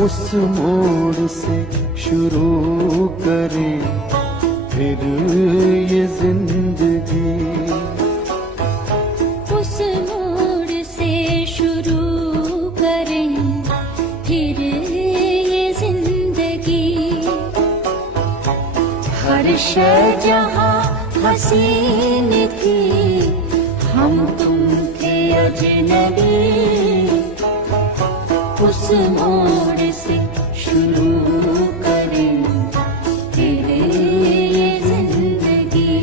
उस मोड़ से शुरू करें फिर ये जिंदगी। उस मोड़ से शुरू करें फिर ये जिंदगी। हर शय जहाँ हसीन थी, हम तुम थे अजनबी। उस मोड़ से शुरू करें फिर ये जिंदगी।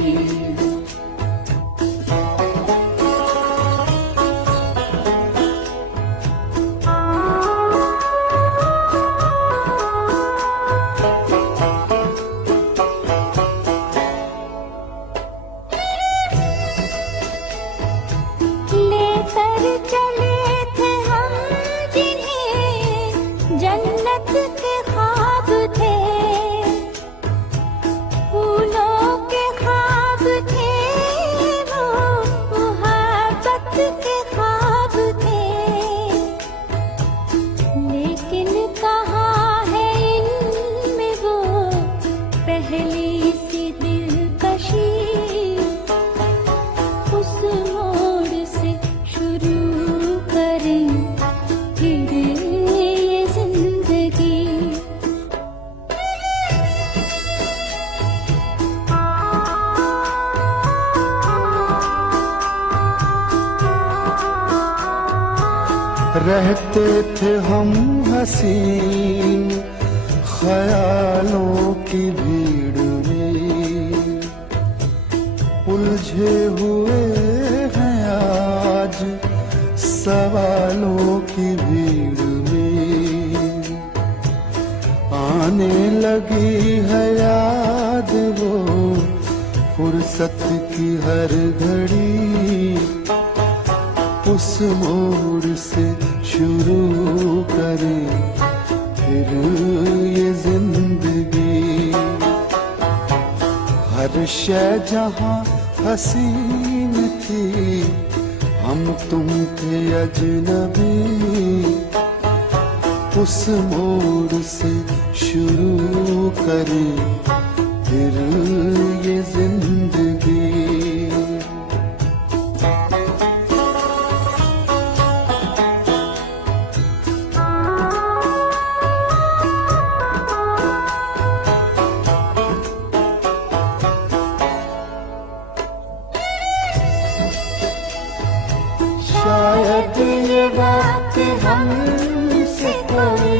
लेकर चले थे हम जिन्हें जन्नत के ख्वाब थे, फूलों के ख्वाब थे वो, मोहब्बत के ख्वाब थे। लेकिन कहाँ है इनमें वो पहली सी दिलकशी। उस मोड़ से शुरू करें फिर ये जिंदगी। रहते थे हम हसीन ख्यालों की भीड़ में, उलझे हुए हैं आज सवालों की भीड़ में। आने लगी है याद वो फुर्सत की हर घड़ी। उस मोड़ से शुरू करें फिर ये जिंदगी। हर शय जहाँ हसीन थी, हम तुम थे अजनबी। उस मोड़ से शुरू करें फिर ये जिंदगी। शायद ये वक्त हमसे कोई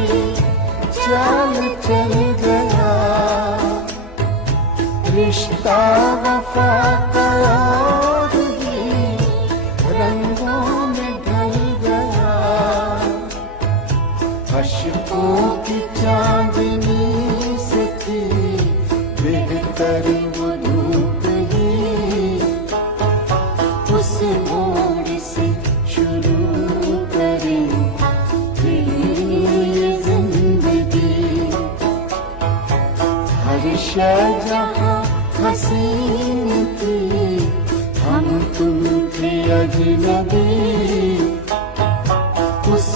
चाल चल गया, रिश्ता वफा का और भी रंगों में ढल गया। अश्कों की चांदनी से थी बेहतर वो धूप ही। उस मोड़ से शुरू करें फिर ये जिंदगी। हर शय जहाँ हसीन थी, हम तुम थे अजनबी। उस